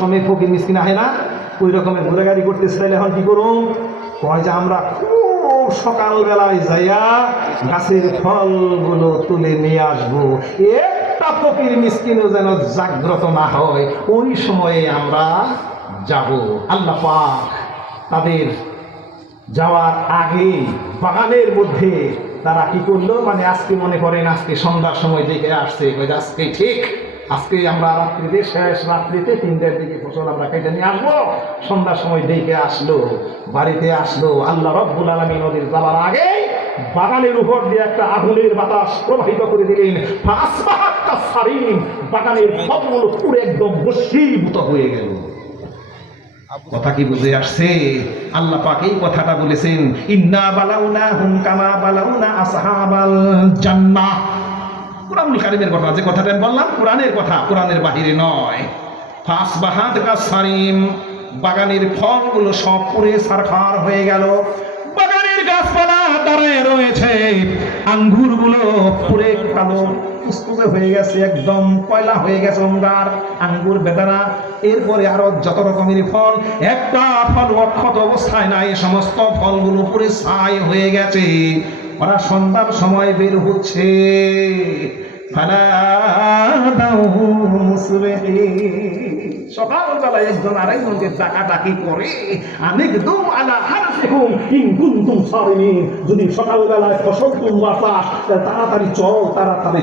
সময় ফকির মিসকিন আহে না, ওই রকমের ঘোরাঘুরি করতেছে। তাহলে এখন কি করুন? কয় যে আমরা খুব সকালবেলায় যাইয়া গাছের ফলগুলো তুলে নিয়ে আসবো, একটা ফকির মিসকিনও যেন জাগ্রত না হয়, ওই সময়ে আমরা যাব। আল্লাহ পাক তাদের যাওয়ার আগে বাগানের মধ্যে তারা কি করলো, মানে আজকে মনে করেন আজকে সন্ধ্যার সময় দেখে আসছে, আজকে ঠিক আজকে আমরা রাত্রিতে শেষ রাত্রিতে 3টার দিকে ফসল আমরা কেটে নিয়ে আসবো। সন্ধ্যার সময় দেখে আসলো, বাড়িতে আসলো। আল্লাহ রাব্বুল আলামিন নদীর যাওয়ার আগে বাগানের উপর দিয়ে একটা আগুনের বাতাস প্রবাহিত করে দিলেন। ফাসবাহাত কাসসারিম, বাগানের ফলগুলো পুরো একদম বশীভূত হয়ে গেল। কথা কি বুঝে আসছে? আল্লাহ পাক এই কথাটা বলেছেন, ইন্না বালাউনাহুম কামা বালাউনা আসহাবাল জান্নাহ। কুরআনুল কারীমের কথা, যে কথাটা আমি বললাম কোরআনের কথা, কোরআনের বাহিরে নয়। ফাসবাহাত কাসসারিম, বাগানের ফলগুলো সব পুড়ে ছারখার হয়ে গেল। বাগানের গাছপালা দাঁড়ায় রয়েছে, আঙ্গুরগুলো পুড়ে কালো কুচকুচে হয়ে গেছে, একদম কয়লা হয়ে গেছে, অঙ্গার আঙ্গুর বেদানা। এরপরে আরো যত রকমের ফল, একটা ফল অক্ষত অবস্থায় নাই, সমস্ত ফলগুলো পুরো ছাই হয়ে গেছে। ওরা সন্ধ্যার সময় বের হচ্ছে। সকালবেলায় একজন আরেকজনকে ডাকাডাকি করে, আনিকদুম আলা হারসিকুম ইন কুনতুম সারিমিন, যদি সকালবেলায় ফসল তোমরা চাষ, তাড়াতাড়ি চল, তাড়াতাড়ি